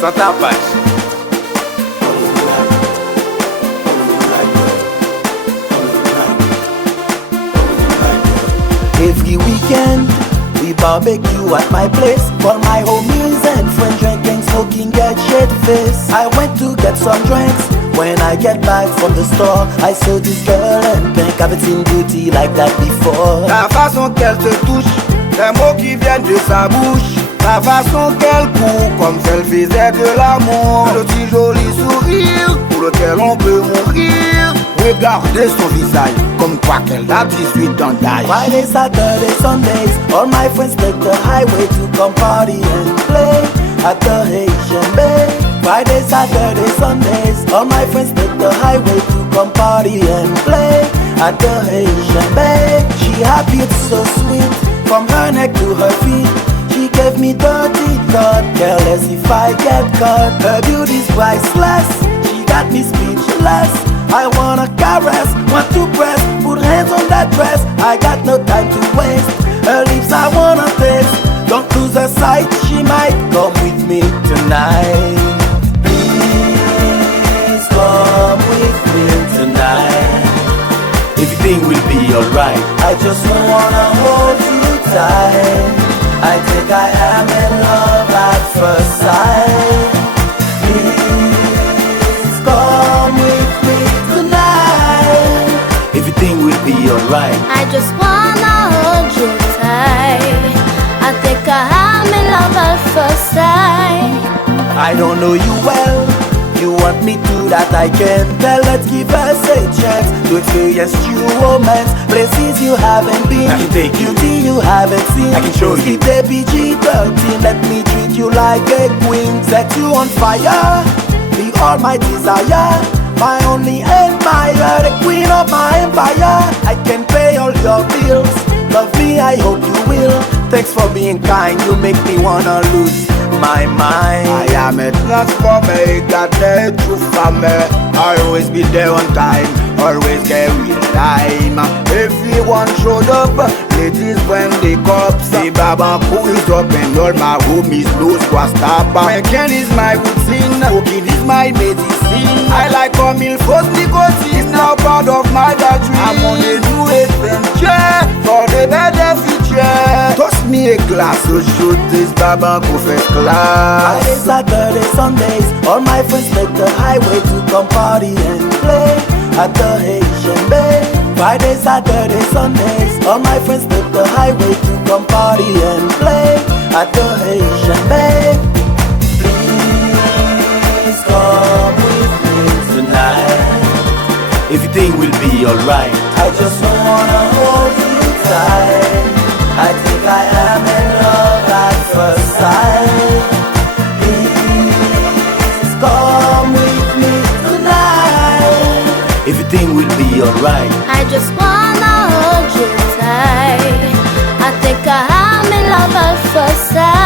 sans tapage. Every weekend, we barbecue at my place. For my homies and friends drinking, smoking, get shit face. I went to get some drinks. When I get back from the store, I saw this girl and think I haven't seen beauty like that before. La façon qu'elle te touche, les mots qui viennent de sa bouche, la façon qu'elle court comme si elle faisait de l'amour. Le petit joli sourire pour lequel on peut mourir. Regardez son visage comme quoi qu'elle a 18 ans d'âge. Friday, Saturday, Sundays, all my friends take the highway to come party and play at the Haitian Bay. Friday, Saturday, Sundays, all my friends take the highway to come party and play at the Haitian Bay. She happy, it's so sweet, from her neck to her feet. She gave me dirty thought, careless if I get caught. Her beauty's priceless, she got me speechless. I wanna caress, want to press, put hands on that dress. I got no time to waste, her lips I wanna taste. Don't lose her sight, she might come with me tonight. Please come with me tonight. Everything will be alright. I just wanna hold you tight. I think I am in love at first sight. Please come with me tonight. Everything will be alright. I just wanna hold you tight. I think I am in love at first sight. I don't know you well. You want me to that I can tell. Let's give us a chance to experience true romance. Places you haven't been, I can take you. beauty you haven't seen. I can show you. Keep the PG-13. Let me treat you like a queen. Set you on fire, be all my desire. My only admirer, the queen of my empire. I can pay all your bills. Love me, I hope you will. Thanks for being kind, you make me wanna lose my mind. I am a transformer, got the true family. I always be there on time, always get real time. Everyone showed up, ladies when they cups. The baba is up and all my homies lose was stop. Making is my routine, cooking is my medicine. I like a meal for nicotine, it's now part of my dream. I'm on a new adventure, for the better future. Toss me a glass, so shoot this baba go first class. Friday, Saturday, Sundays, all my friends take the highway to come party and play at the Haitian Bay. Friday, Saturday, Sundays, all my friends take the highway to come party and play at the Haitian Bay. Please come with me tonight. Everything will be alright. I just wanna hold you tight. I think I am in love at first sight. Please come with me tonight. Everything will be alright. I just wanna hold you tight. I think I am in love at first sight.